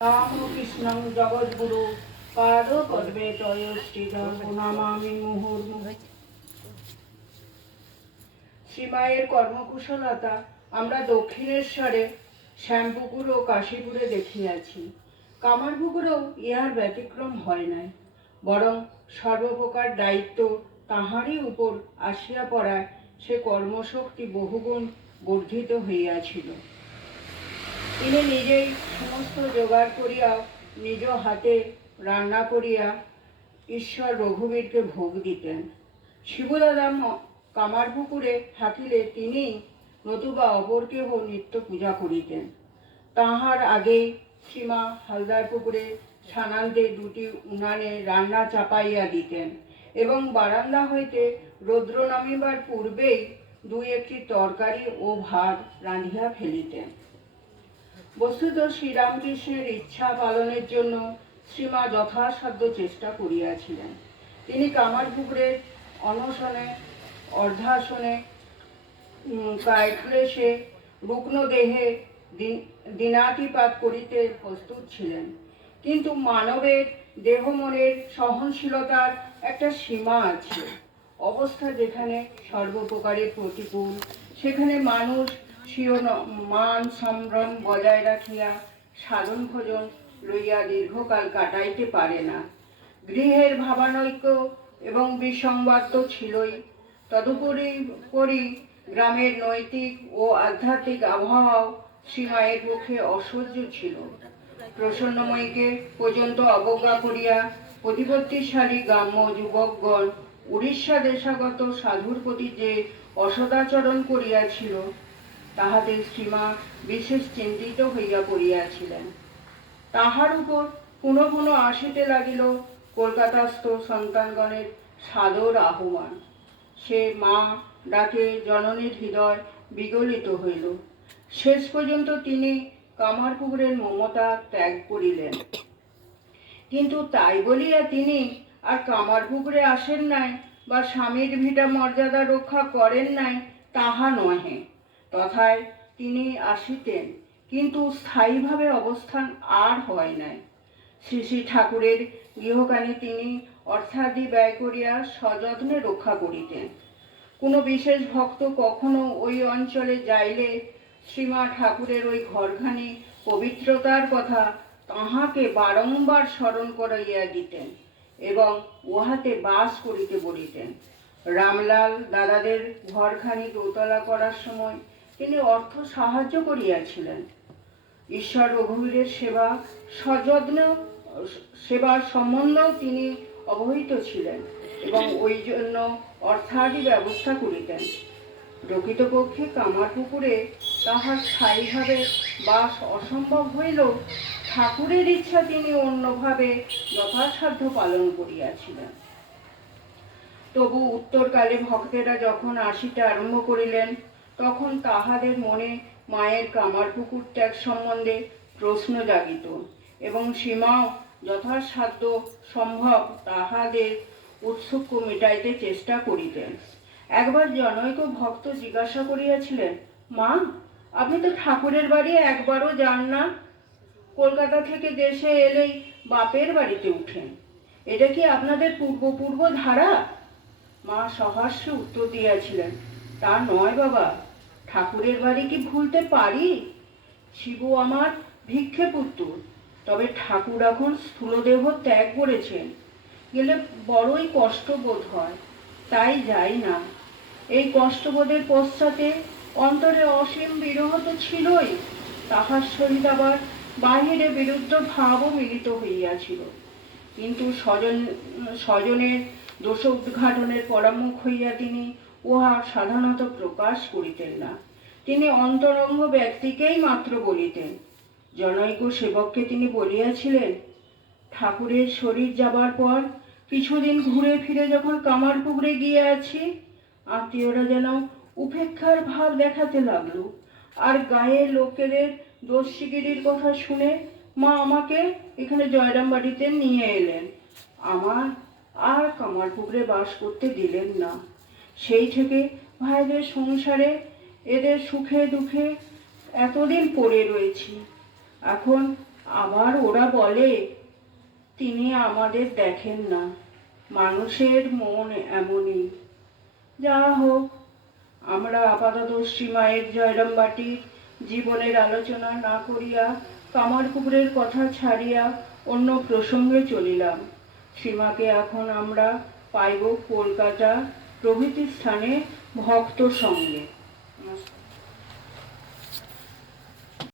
রামকৃষ্ণং জগদ্গুরু পাদ পদ্মে তয় শ্রীধর নামামি মুহুর্মুহ শ্রীমায়ের কর্মকুশলতা আমরা দক্ষিণেশ্বরে, শ্যামপুকুর ও কাশীপুরে দেখিয়াছি। কামারপুকুরেও ইহার ব্যতিক্রম হয় নাই, বরং সর্বপ্রকার দায়িত্ব তাহারই উপর আসিয়া পড়ায় সে কর্মশক্তি বহুগুণ বর্ধিত হইয়াছিল। তিনি নিজেই সমস্ত জোগাড় করিয়া নিজ হাতে রান্না করিয়া ঈশ্বর রঘুবীরকে ভোগ দিতেন। শিবদাদা ম- কামারপুকুরে থাকিলে তিনি নতুবা অপর কেহ নিত্য পূজা করিতেন। তাহার আগেই সীমা হালদার পুকুরে সানান্তে দুটি উনানে রান্না চাপাইয়া দিতেন এবং বারান্দা হইতে রৌদ্র নামিবার পূর্বেই দুই একটি তরকারি ও ভাত রাঁধিয়া ফেলিতেন। বস্তুত শ্রীরামকৃষ্ণের ইচ্ছা পালনের জন্য শ্রীমা যথাসাধ্য চেষ্টা করিয়াছিলেন। তিনি কামারপুকুরের অনশনে, অর্ধাসনে কায়ক্লেশে রুগ্ন দেহে দিন- দিনাতিপাত করিতে প্রস্তুত ছিলেন। কিন্তু মানবের দেহ মনের সহনশীলতার একটা সীমা আছে। অবস্থা যেখানে সর্বপ্রকারের প্রতিকূল, সেখানে মানুষ স্বীয় মান সম্ভ্রম বজায় রাখিয়া সাধন ভোজন লইয়া দীর্ঘকাল কাটাইতে পারে না। গৃহের ভাবানৈক্য এবং বিসংবাদ তো ছিলই। তদুপরি পরি গ্রামের নৈতিক ও আধ্যাত্মিক আবহাওয়াও শ্রীমায়ের পক্ষে অসহ্য ছিল। প্রসন্নময়ীকে পর্যন্ত অবজ্ঞা করিয়া প্রতিপত্তিশালী গ্রাম্য যুবকগণ উড়িষ্যা দেশাগত সাধুর প্রতি যে অসদাচরণ করিয়াছিল তাহাতে শ্রীমা বিশেষ চিন্তিত হইয়া পড়িয়াছিলেন। তাহার উপর পুনঃ পুনঃ আসিতে লাগিল কলকাতাস্থ সন্তানগণের সাদর আহ্বান। সে মা ডাকে জননীর হৃদয় বিগলিত হইল। শেষ পর্যন্ত তিনি কামারপুকুরের মমতা ত্যাগ করিলেন। কিন্তু তাই বলিয়া তিনি আর কামারপুকুরে আসেন নাই বা স্বামীর ভিটা মর্যাদা রক্ষা করেন নাই তাহা নহে। তথায় তিনি আসিতেন, কিন্তু স্থায়ীভাবে অবস্থান আর হয় নাই। শ্রী শ্রী ঠাকুরের গৃহকানে তিনি অর্থাদি ব্যয় করিয়া সযত্নে রক্ষা করিতেন। কোনো বিশেষ ভক্ত কখনো ওই অঞ্চলে যাইলে শ্রীমা ঠাকুরের ওই ঘরখানি পবিত্রতার কথা তাহাকে বারংবার স্মরণ করাইয়া দিতেন এবং উহাতে বাস করিতে বলিতেন। রামলাল দাদাদের ঘরখানি দোতলা করার সময় তিনি অর্থ সাহায্য করিয়াছিলেন। ঈশ্বর রঘুবীরের সেবা সযত্ন, সেবার সম্বন্ধেও তিনি অবহিত ছিলেন এবং ওই জন্য অর্থাদি ব্যবস্থা করিতেন। প্রকৃতপক্ষে কামারপুকুরে তাহার স্থায়ীভাবে বাস অসম্ভব হইলেও ঠাকুরের ইচ্ছা তিনি অন্যভাবে যথাসাধ্য পালন করিয়াছিলেন। তবু উত্তরকালে ভক্তেরা যখন আসিতে আরম্ভ করিলেন তখন তাহাদের মনে মায়ের কামারপুকুর ত্যাগ সম্বন্ধে প্রশ্ন জাগিত এবং সীমাও যথাসাধ্য সম্ভব তাহাদের উৎসুক্য মিটাইতে চেষ্টা করিতেন। একবার জনৈক ভক্ত জিজ্ঞাসা করিয়াছিলেন, মা, আপনি তো ঠাকুরের বাড়ি একবারও যান না? কলকাতা থেকে দেশে এলেই বাপের বাড়িতে উঠেন। এটা কি আপনাদের পূর্বপূর্ব ধারা? মা সহাস্যে উত্তর দিয়াছিলেন, তা নয় বাবা ঠাকুরের বাড়ি কি ভুলতে পারি? শিবু আমার ভিক্ষে পুত্র। তবে ঠাকুর এখন স্থূলদেহ ত্যাগ করেছেন। গেলে বড়ই কষ্টবোধ হয়, তাই যাই না। এই কষ্টবোধের পশ্চাতে অন্তরে অসীম বিরহ তো ছিলই, তাহার সহিত আবার বাহিরে বিরুদ্ধ ভাবও মিলিত হইয়াছিল। কিন্তু স্বজন, স্বজনের দোষ উদ্ঘাটনের পরামুখ হইয়া তিনি উহা সাধারণত প্রকাশ করিতেন না। তিনি অন্তরঙ্গ ব্যক্তিকেই মাত্র বলিতেন। জনৈক সেবককে তিনি বলিয়াছিলেন, ঠাকুরের শরীর যাবার পর কিছুদিন ঘুরে ফিরে যখন কামারপুকুরে গিয়ে আছি, আত্মীয়রা যেন উপেক্ষার ভাব দেখাতে লাগল, আর গায়ের লোকেদের দোষ শিগিরির কথা শুনে মা আমাকে এখানে জয়রাম বাড়িতে নিয়ে এলেন। আমার আর কামারপুকুরে বাস করতে দিলেন না। সেই থেকে ভাইদের সংসারে এদের সুখে দুঃখে এতদিন পড়ে রয়েছি। এখন আবার ওরা বলে, তিনি আমাদের দেখেন না। মানুষের মন এমনই। যা হোক, আমরা আপাতত শ্রীমায়ের জয়রামবাটির জীবনের আলোচনা না করিয়া কামারপুকুরের কথা ছাড়িয়া অন্য প্রসঙ্গে চলিলাম। শ্রীমাকে এখন আমরা পাইব কলকাতা প্রভৃতি স্থানে ভক্ত সঙ্গে। Yes.